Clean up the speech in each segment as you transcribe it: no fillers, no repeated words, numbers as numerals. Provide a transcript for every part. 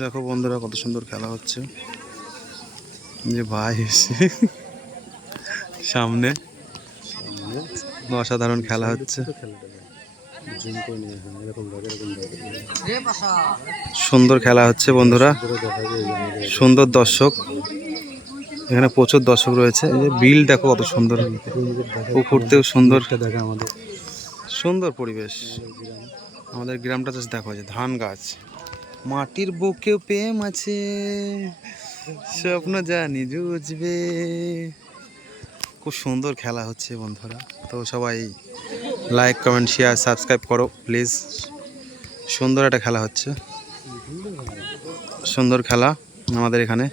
দেখো বন্ধুরা কত সুন্দর খেলা হচ্ছে। যে ভাই এসে সামনে অসাধারণ খেলা হচ্ছে। সুন্দর খেলা হচ্ছে বন্ধুরা, সুন্দর দর্শক, এখানে প্রচুর দর্শক রয়েছে। এই যে বিল দেখো কত সুন্দর, পুকুরতেও সুন্দর, সুন্দর পরিবেশ। আমাদের গ্রামটা জাস্ট দেখো, যে ধান গাছ, মাটির বুকেও প্রেম আছে, স্বপ্ন জানি জুঝবে। খুব সুন্দর খেলা হচ্ছে বন্ধুরা। তো সবাই লাইক কমেন্ট শেয়ার সাবস্ক্রাইব করো প্লিজ। সুন্দর একটা খেলা হচ্ছে, সুন্দর খেলা আমাদের এখানে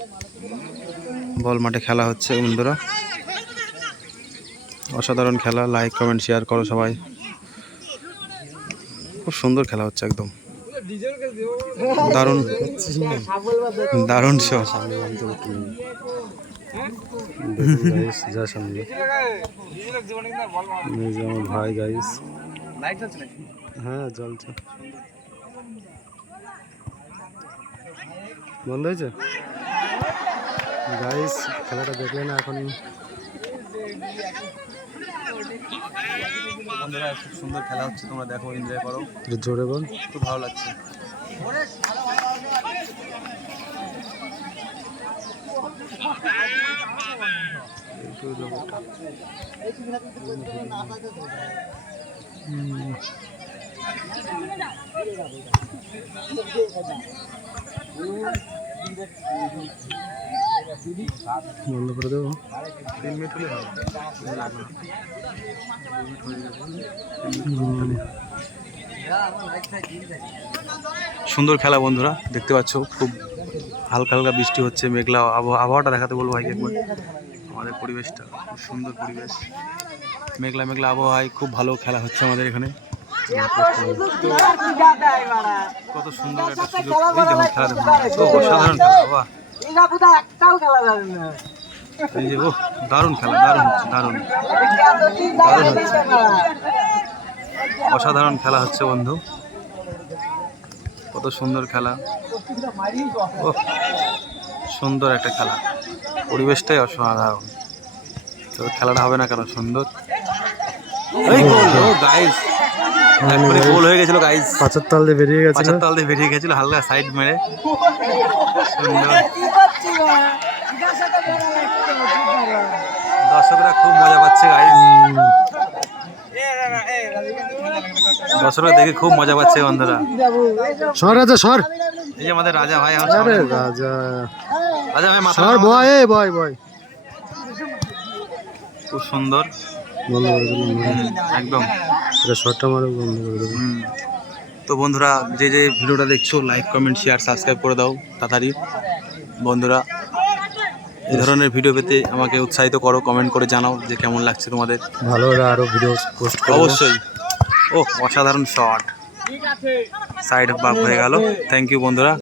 বল মাঠে খেলা হচ্ছে বন্ধুরা। অসাধারণ খেলা, লাইক কমেন্ট শেয়ার করো সবাই। খুব সুন্দর খেলা হচ্ছে, একদম দারুণ দারুণ শো। ভাই গাইস, হ্যাঁ চলছে, বন্ধ হয়েছে গাইস। খেলাটা দেখলে না এখন বন্ধুরা, খুব সুন্দর খেলা হচ্ছে, তোমরা দেখো, এনজয় করো। জোরে বল, খুব ভালো লাগছে। বন্ধ করে দেবো, 3 মিনিট হলে লাগবে। সুন্দর খেলা বন্ধুরা, দেখতে পাচ্ছ খুব হালকা হালকা বৃষ্টি হচ্ছে, মেঘলা আবহাওয়াটা দেখাতে বলবো ভাইকে একবার। আমাদের পরিবেশটা খুব সুন্দর পরিবেশ, মেঘলা মেঘলা আবহাওয়ায় খুব ভালো খেলা হচ্ছে আমাদের এখানে। কত সুন্দর একটা সুযোগ, এই দেখুন খেলা, দেখুন অসাধারণ খেলা বাবা। এই যে ও দারুণ খেলা, দারুণ হচ্ছে, দারুণ দারুণ হচ্ছে, অসাধারণ খেলা হচ্ছে বন্ধু। কত সুন্দর খেলা, ও সুন্দর একটা খেলা, পরিবেশটাই অসাধারণ। তো খেলাটা হবে না কেন সুন্দর। গাইস গোল হয়ে গেছিল গাইস, পাঁচের তাল দিয়ে বেরিয়ে গেছিল, হালকা সাইড মেরে। সুন্দর, দর্শকরা খুব মজা পাচ্ছে গাইস, দর্শকরা দেখে খুব মজা পাচ্ছে বন্ধুরা। সর রাজা সর, এই যে আমাদের রাজা ভাই, রাজা ভাই মাথা বয় বয়, খুব সুন্দর একদম। তো বন্ধুরা, যে যে ভিডিওটা দেখছো লাইক কমেন্ট শেয়ার সাবস্ক্রাইব করে দাও তাড়াতাড়ি বন্ধুরা। এই ধরনের ভিডিও পেতে আমাকে উৎসাহিত করো, কমেন্ট করে জানাও যে কেমন লাগছে তোমাদের। ভালো আরো ভিডিও পোস্ট অবশ্যই। ও অসাধারণ শট, সাইড বাক হয়ে গেল। থ্যাংক ইউ বন্ধুরা।